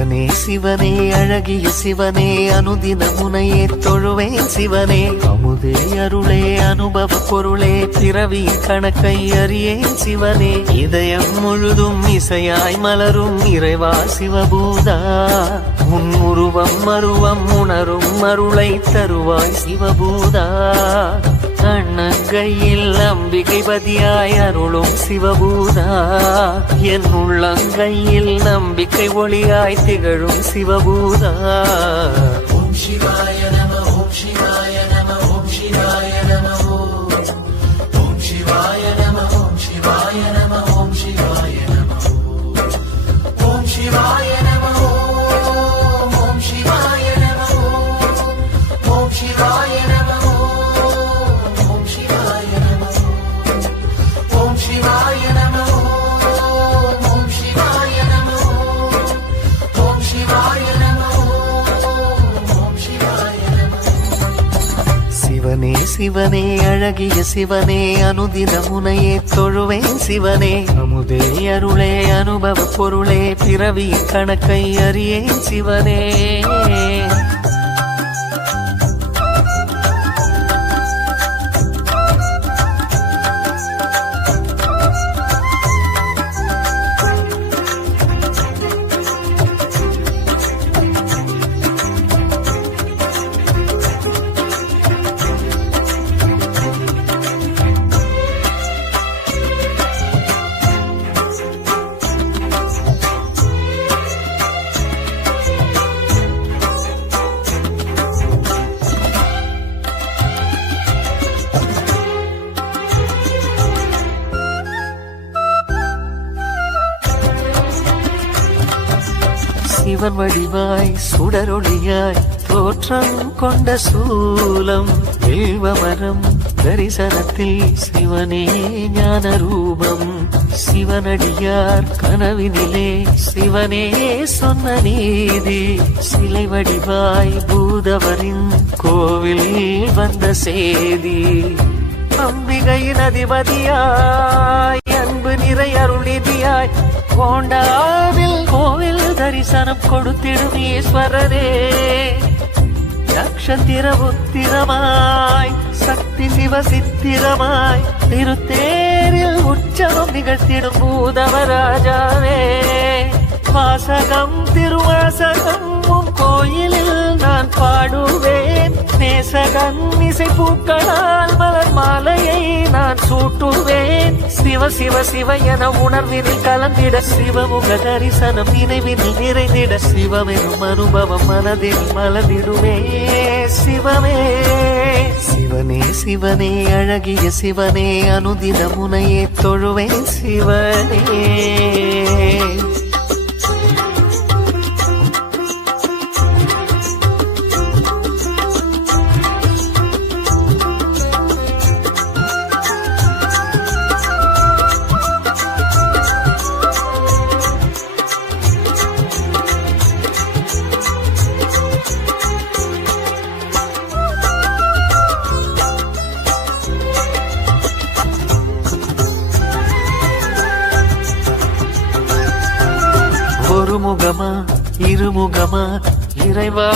சிவனே சிவனே அழகிய சிவனே அனுதின முனையே தொழுவேன் சிவனே அமுதே அருளே அனுபவ பொருளே பிறவி கணக்கை அறியேன் சிவனே இதயம் முழுதும் இசையாய் மலரும் இறைவா சிவபூதா உன் உருவம் மருவம் உணரும் அருளை தருவாய் சிவபூதா அண்ணங்கையில் அம்பிகை பதியாய் அருளும் சிவபூதா என் உள்ளங்கையில் நம்பிக்கை ஒளியாய் திகழும் சிவபூதா ஓம் சிவாய நம ஓம் சிவாய நம ஓம் சிவாய நம ஓம் சிவாய நம ஓம் சிவாய நம ஓம் சிவாய நம ஓம் சிவாய நம ஓம் சிவாய நம ஓம் சிவாய நம ஓம் சிவாய நம ஓம் சிவாய நம ஓம் சிவாய நம ஓம் சிவாய நம ஓம் சிவாய நம. சிவனே சிவனே அழகிய சிவனே அனுதின முனையே தொழுவேன் சிவனே அமுதே அருளே அனுபவ பொருளே பிறவி கணக்கை அறியேன் சிவனே சிவன் வடிவாய் சுடரொளியாய் தோற்றம் கொண்ட சூலம் வில்வமரம் தரிசனத்தில் சிவனே ஞான ரூபம் சிவனடியார் கனவினிலே சிவனே சொன்ன நீதி சிலை வடிவாய் பூதவரின் கோவில் வந்த சேதி அம்பிகையின் அதிபதியாய் அன்பு நிறை அருளிதியாய் கோண்டாவில் கோவில் தரிசனம் கொடுத்திடும் ஈஸ்வரரே நக்ஷத்திர உத்திரமாய் சக்தி சிவ சித்திரமாய் திருத்தேரில் உற்சவம் நிகழ்த்திடும் பூதவராஜாவே வாசகம் திருவாசகம் உன் கோயிலில் நான் பாடுவேன் நேசகன் இசை பூக்களால் மலர் மாலையை நான் சூட்டுவேன் சிவ சிவ சிவ என உணர்வினில் கலந்திட சிவமுக தரிசனம் நினைவினில் நிறைந்திட சிவமெனும் அனுபவம் மனதில் மலர்ந்திடுமே சிவமே சிவனே சிவனே அழகிய சிவனே அனுதின முனையே தொழுவேன் சிவனே ஒருமுகமா இருமுகமா இறைவா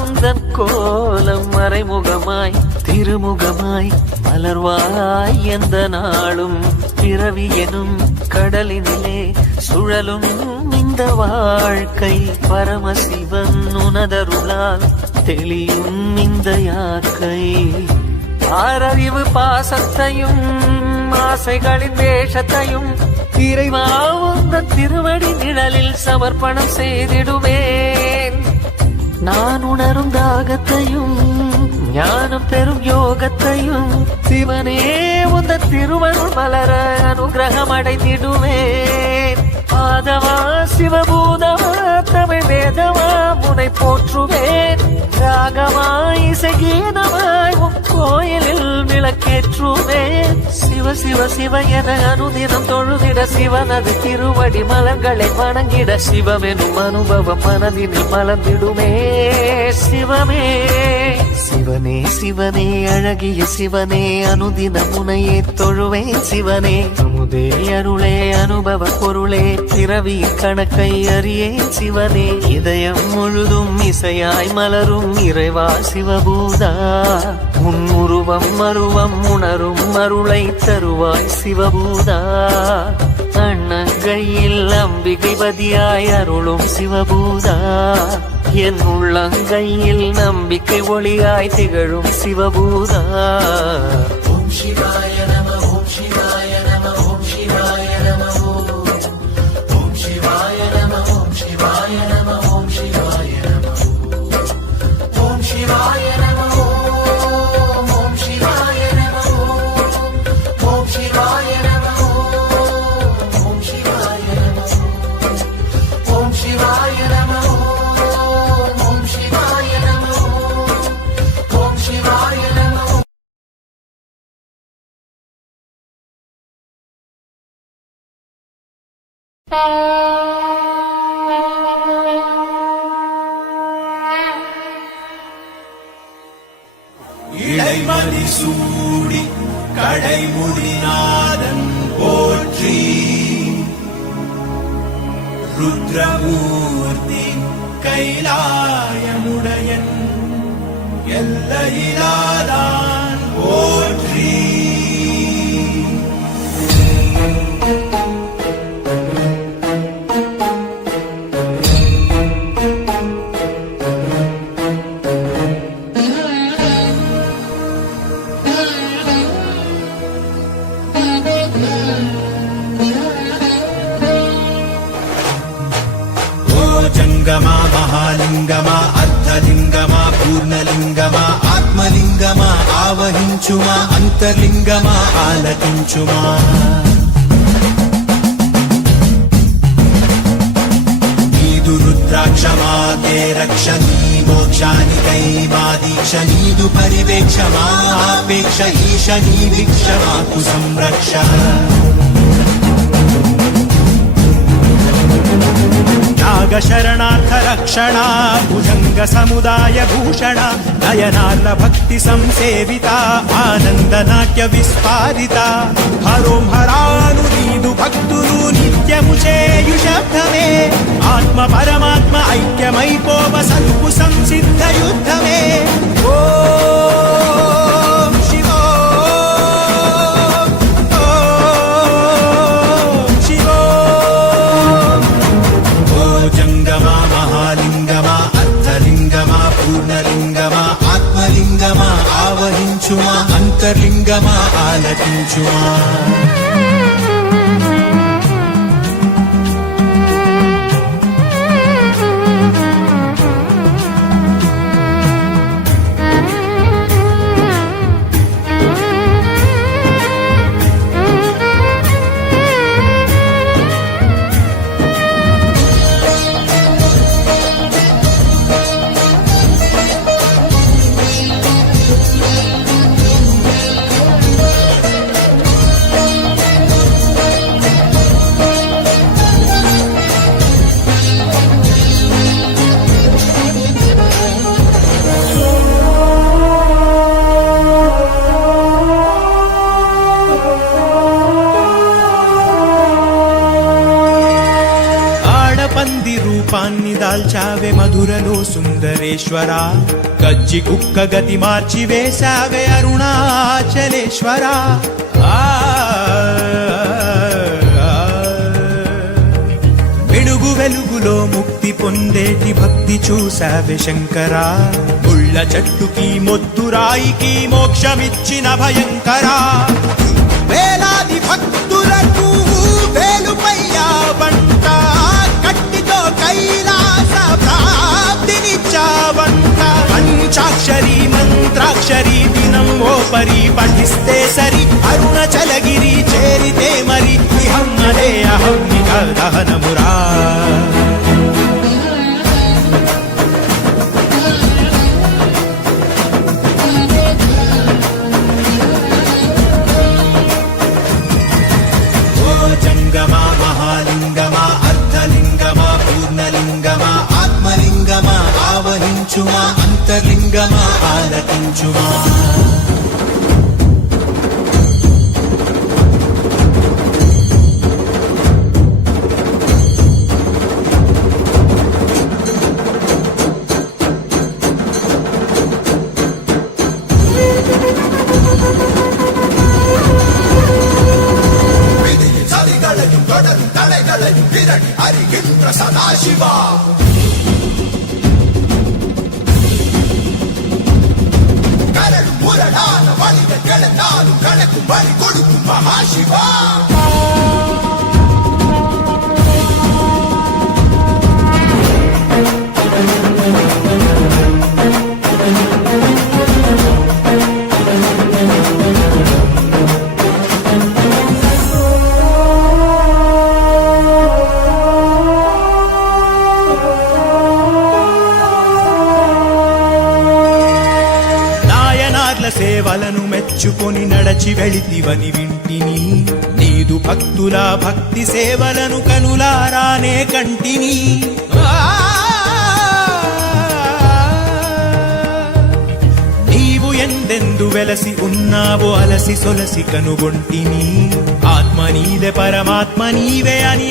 உந்தன் கோலம் மறைமுகமாய் திருமுகமாய் மலர்வாய் எந்த நாளும் பிறவி எனும் கடலினிலே சுழலும் இந்த வாழ்க்கை பரமசிவன் உனதருளால் தெளியும் இந்த யாக்கை ஆறறிவு பாசத்தையும் ஆசைகளின் வேஷத்தையும் இறைவா உந்த திருவடி நிழலில் சமர்ப்பணம் செய்திடுவேன் நான் உணரும் தாகத்தையும் ஞானம் பெறும் யோகத்தையும் சிவனே உந்த திருவருள் மலர அனுகிரகம் அடைந்திடுவேன் மாதவா சிவபூதவா தமிழ் வேதவா முனை போற்றுவேன் ராகமா இசைகீதமாய் உன் கோயிலில் விளக்கேற்றுவேன் சிவ சிவ சிவ என அனுதினம் தொழுதிட சிவனது திருவடி மலர்களை வணங்கிட சிவமெனும் அனுபவம் மனதினில் மலர்ந்திடுமே சிவமே சிவனே சிவனே அழகிய சிவனே அனுதின முனையே தொழுவேன் சிவனே அமுதே அருளே அனுபவ பொருளே பிறவி கணக்கை அறியேன் சிவனே இதயம் முழுதும் இசையாய் மலரும் இறைவா சிவபூதா உன் உருவம் மருவம் உணரும் அருளை தருவாய் சிவபூதா அண்ணங்கையில் அம்பிகை பதியாய் அருளும் சிவபூதா என் உள்ளங்கையில் நம்பிக்கை ஒளியாய் திகழும் சிவபூதா ஓம் சிவாய நம ஓம் சிவாய நம ஓம் சிவாய நம ஓம் சிவாய நம ஓம் சிவாய நம ஓம் சிவாய நம ஓம் சிவாய நம ஓம் சிவாய நம ஓம் சிவாய நம ஓம் சிவாய நம ஓம் சிவாய நம ஓம் சிவாய நம ஓம் சிவாய நம இளைமதி சூடி கடைமுடிநாதன் போற்றி ருத்ரமூர்த்தி கைலாயமுடையன் எல்லையிலாதான் போற்றி జంగమా మహాలింగమా అర్ధలింగమా పూర్ణలింగమా ఆత్మలింగమా ఆవహించుమా అంతర్లింగమా ఆలకించుమా నీదు రుద్రాక్షమా తే రక్ష నీ మోక్షానికై మా దీక్ష నీదు పరివేక్ష మా ఆపేక్ష ఈశ నీ వీక్ష మాకు సంరక్ష నాగ శరణార్థ రక్షణ భుజంగ సముదాయ భూషణ నయనార్ల భక్తి సంసేవిత ఆనంద నాట్య విస్ఫారిత హరోం హరాను నీదు భక్తులు నిత్యము చేయు శబ్దమే ఆత్మ పరమాత్మ ఐక్యమైపోవ సల్పు సంసిద్ధ యుద్ధమే ఓం శివో జంగమా మహాలింగమా అర్ధలింగమా పూర్ణలింగమా ఆత్మలింగమా ఆవహించుమా అంతర్లింగమా ఆలకించుమా పంది రూపాన్ని దాల్చావే మధురలో సుందరేశ్వరా గజ్జి కుక్క గతి మార్చి వేశావే అరుణాచలేశ్వరా వెలుగు వెలుగులో ముక్తి పొందేటి భక్తి చూశావే శంకరా ముళ్ళ చెట్టుకి మొద్దురాయికి మోక్షమిచ్చిన భయంకరా వేలాది భక్తులకు వేలుపయ్యా వంట కట్టితో కైలాస ప్రాప్తినిచ్చావంట పంచాక్షరి మంత్రాక్షరి దినం ఓ పరి పఠిస్తే సరి అరుణచలగిరి చేరితే మరి ఇహమ్మదే అహమ్మిక దహనమురా జంగమా మహాలింగమా అర్ధలింగమా పూర్ణలింగమా ఆత్మలింగమా ఆవహించుమా అంతర్లింగమా ఆలకి కరుణించుమా சதிகளையும் தொடரும் தலைகளையும் விரட்டி அறிகின்ற சதாசிவா கரடும் முரடான வழிகள் கிடந்தாலும் கணக்கும் வழி கொடுக்கும் மகாசிவா సేవలను మెచ్చుకొని నడచి వెళితివని వింటిని నీదు భక్తుల భక్తి సేవలను కనులారానే కంటిని నీవు ఎందెందు వెలసి ఉన్నావో అలసి సొలసి కనుగొంటిని ఆత్మ నీవే పరమాత్మ నీవే అని